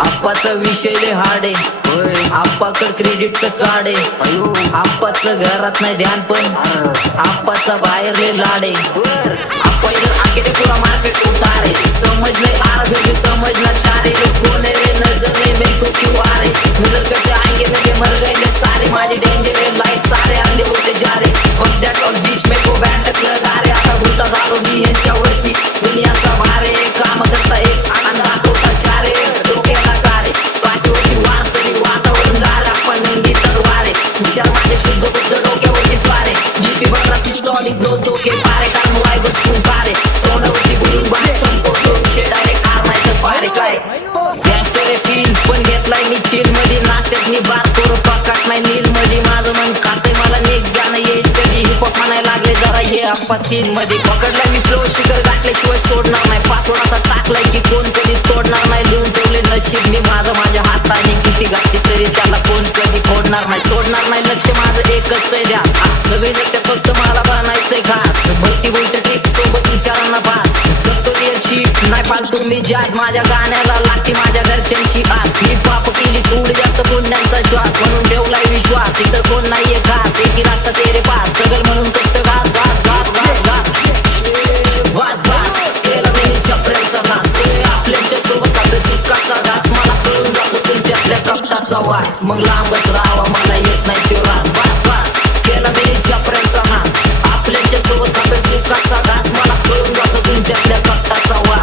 आप्पाचा विषय लय हार्ड आहे, आप्पाकड क्रेडिटचं कार्ड आहे, आप्पाचं घरात नाही ध्यान पण आप्पाचा बाहेर लय लाड आहे. आप्पा इधर आके ते पूरा मार्केट उतार है, समझ नहीं आ रहा फिर भी समझना चाह रहे, लोग कौन है रे नजर नहीं मेरे को क्यों आ रहे, नजर कैसे आएंगे लगे मर गए ले सारे, माझी डेंजर है लाइट सारे अंधे होते जा रहे, फक दैट ऑन बीच में को बँटक लगा रे, आता भूता झालो मी यांच्यावरती दुनियाचा भारे, काम करता एक आनंद दाखवता चारे, डोक्याला कारे पाठीवरती वार तरी वातावरण गार, आपण नंदी तरवारे विचार माझे शुद्ध बुद्ध डोक्यावरती स्वारे, जीपी बघा सिस्टॉलिक दोस्तों के पारे, काम वाय बसून कारे तोंडावरती बोलून बाहेर संपवतो विषय डायरेक्ट आर नाही तर पारे काय गँगस्टर आहे फील पण घेतलाय मी चिल मध्ये, नाश्त्यात मी बात करू पकाट नाही नील मध्ये, माझं मन खातंय मला नेक्स्ट गाणं येईल कधी, हिपहॉप म्हणायला लागले जरा हे आप्पा सीन मध्ये, पकडलाय मी फ्लो शिखर गाठल्याशिवाय सोडणार नाही, पासवर्ड असा टाकलाय की कोण कधी तोडणार नाही, लिहून ठेवले नशीब मी माझं माझ्या हाताने, किती घातली तरी त्याला कोण कधी फोडणार नाही, सोडणार नाही लक्ष माझं एकच आहे द्या, सगळे जगते फक्त मला बनायचंय खास, भरती बोलते ट्रिप सोबत विचारांना पास, सत्तो शीट नाही पालतो मी जास्त, माझ्या गाण्याला लागते माझ्या घरच्यांची आस, मी पाप केली थोडी जास्त पुण्याचा श्वास, म्हणून ठेवलाय विश्वास, इथं कोण नाहीये खास, एकी रास्ता तेरे पास, स्ट्रगल म्हणून कष्ट घास घास घास घास घास घास घास, केला मी छपऱ्यांचा नास, आपल्याच्या सोबत आपल्या सुखाचा घास, मला कळून जातो तुमच्यातल्या कष्टाचा वास, मग लांबच राहावा मला येत नाही तो रास, बास बास केला मी छपऱ्यांचा नास, आपल्याच्या सोबत आपल्या सुखाचा घास, मला कळून जातो तुमच्यातल्या कष्टाचा वास.